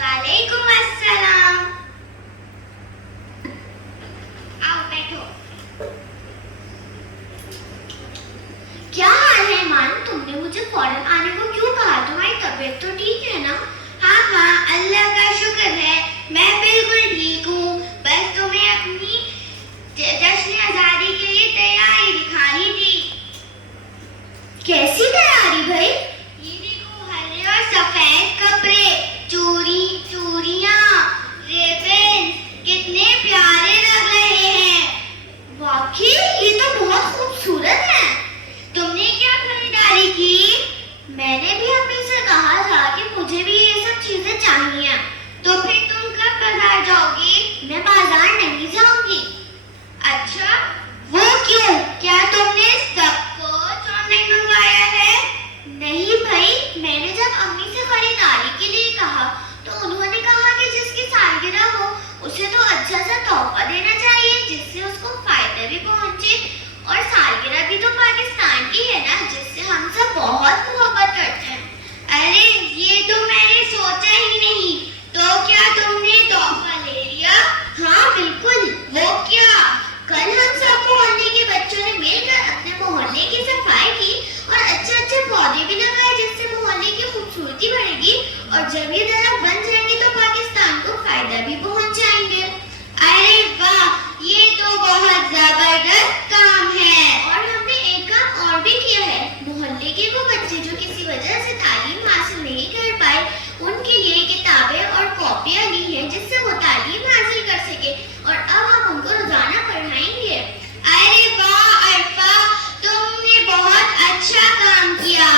वालेकुम अस्सलाम। आओ बैठो। क्या हाल है मान? तुमने मुझे फौरन आने को क्यों कहा? तुम्हारी तबीयत तो ठीक है ना? हाँ हाँ, अल्लाह का शुक्र है, मैं बिल्कुल ठीक हूँ। बस तुम्हें अपनी जश्न आज़ादी के लिए तैयारी दिखानी थी। कैसी तैयारी भाई? ये देखो, हरे और सफेद कपड़े, चूड़ियाँ, रिबन, कितने प्यारे लग रहे हैं। वाकई ये तो बहुत खूबसूरत है। तुमने क्या खरीदारी की? मैंने भी अम्मी से कहा था कि मुझे भी ये सब चीजें चाहिए। तो फिर तुम कब बाजार जाओगी? मैं बाजार नहीं जाऊंगी। अच्छा, वो क्यों? क्या तुमने सब कुछ ऑनलाइन मंगवाया है? नहीं भाई, मैंने जब अम्मी से खरीदारी के लिए कहा तो उन्होंने कहा कि जिसकी सालगिरह हो उसे तो अच्छा सा तोहफा देना चाहिए जिससे उसको फायदा भी पहुंचे। और सालगिरह भी तो पाकिस्तान की है ना, जिससे हम सब बहुत मोहब्बत करते हैं। अरे ये तो मैंने सोचा ही नहीं। तो क्या तुमने तोहफा ले लिया? हाँ बिल्कुल। वो क्या? कल हम सब मोहल्ले के बच्चों ने मिलकर अपने मोहल्ले की सफाई की और अच्छे पौधे भी लगाए जिससे मोहल्ले की खूबसूरती बढ़ेगी। और जब ये दरख्त बन जाएंगे तो पाकिस्तान को फायदा भी पहुंच जाएंगे। अरे वाह, ये तो बहुत जबरदस्त काम है। और हमने एक काम और भी किया है। मोहल्ले के वो बच्चे जो किसी वजह से तालीम हासिल नहीं कर पाए, उनके लिए किताबें और कॉपियां ली हैं जिससे वो तालीम हासिल कर सके। और अब हम उनको रोजाना पढ़ाएंगे। अरे वाह अरफा, तुमने बहुत अच्छा काम किया।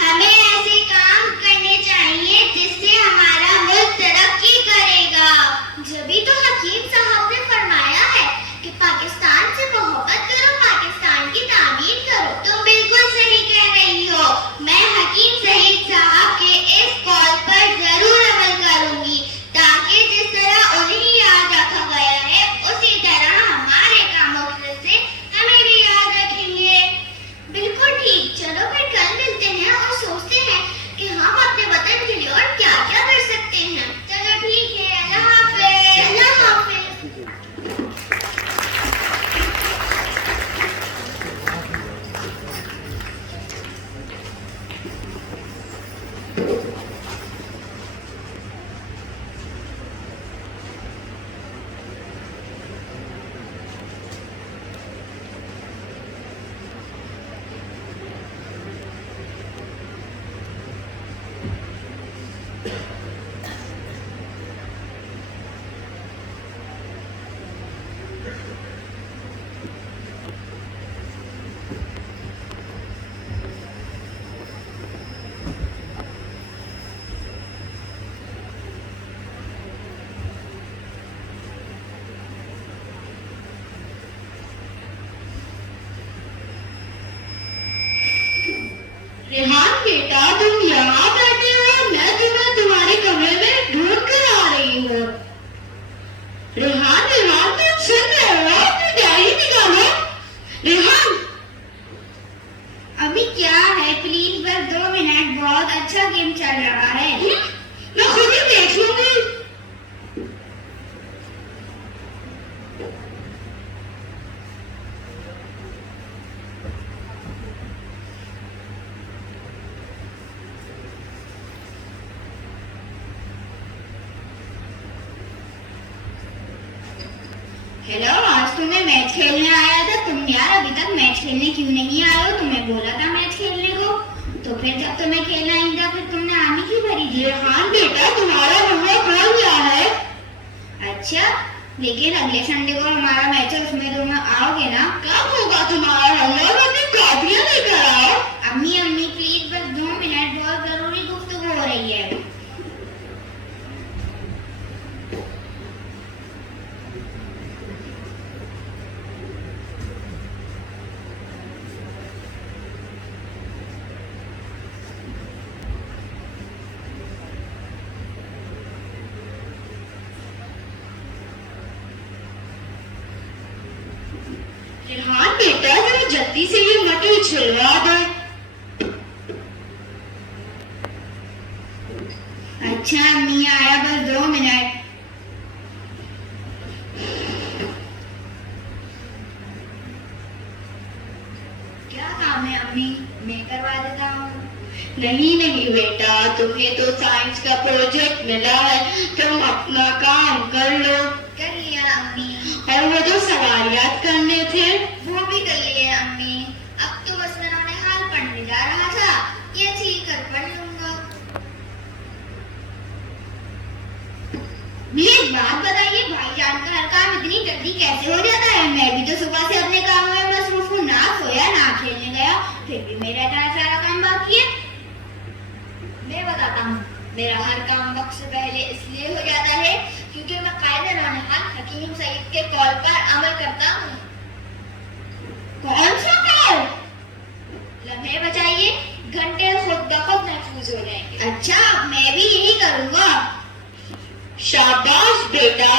हमें ऐसे काम करने चाहिए जिससे हमारा मुल्क तरक्की करेगा। जभी तो हकीम साहब ने फरमाया है कि पाकिस्तान से मोहब्बत करो, पाकिस्तान की तामीर करो। तुम बिल्कुल सही कह रही हो। मैं हकीम सईद साहब के इस कॉल पर जरूर अमल करूंगी ताकि जिस तरह उन्हें याद रखा गया है उसी तरह हमारे कामों से हमें भी याद रखेंगे। बिल्कुल ठीक। चलो फिर कल मिलते हैं और सोचते हैं कि हम अपने वतन के लिए और क्या क्या कर सकते हैं। चलो ठीक है, अल्लाह हाफिज। अल्लाह हाफिज। रेहान बेटा, तुम यहाँ बैठे हो, मैं तुम्हें तुम्हारे कमरे में ढूंढ कर आ रही हूँ। रेहान, रेहान, तुम सुन रहे हो? अपनी डायरी निकालो। रेहान। अभी क्या है, प्लीज बस 2 मिनट। बहुत अच्छा गेम चल रहा है। मैं खुद ही देख लूंगी। हेलो, आज तो मैं मैच खेलने आया था। तुम यार अभी तक मैच खेलने क्यों नहीं आए हो? तुम्हें बोला था मैच खेलने को। तो फिर जब तुम्हें खेलना ही था फिर तुमने आने की भरी थी। रेहान बेटा, तुम्हारा होमवर्क हो गया है? अच्छा, लेकिन अगले संडे को हमारा मैच है, उसमें तुम आओगे ना? कब होगा तुम्हारा होमवर्क? अपनी कॉपियां लेकर आओ। अम्मी प्लीज बस 2 मिनट, बहुत जरूरी गुफ्तगू हो रही है। रेहान बेटा, जरा जल्दी से ये मटर छिलवा दो। अच्छा अम्मी, आया बस 2 मिनट। क्या काम है अम्मी? मैं करवा देता हूँ। नहीं नहीं बेटा, तुम्हें तो साइंस का प्रोजेक्ट मिला है, तुम अपना काम कर लो। कर लिया अम्मी। और वो जो सवाल याद करने थे वो भी कर लिए अम्मी। अब तो बस मैं हाल पढ़ने जा रहा था, ये ठीक कर पढ़ लूंगा। ये एक बात बताइए, भाईजान का हर काम इतनी जल्दी कैसे हो जाता है? मैं भी तो सुबह से अपने कामों में मसरूफ हूँ, ना सोया ना खेलने गया, फिर भी मेरा इतना सारा काम बाकी है। मैं बताता हूँ, मेरा हर काम वक्त से पहले इसलिए हो जाता है क्योंकि मैं कायदे नौनिहाल हकीम सईद के कॉल पर अमल करता हूँ। कौन सा कॉल? लम्हे बचाइए, घंटे खुद ब खुद महफूज हो जाएंगे। अच्छा, मैं भी यही करूँगा। शाबाश बेटा,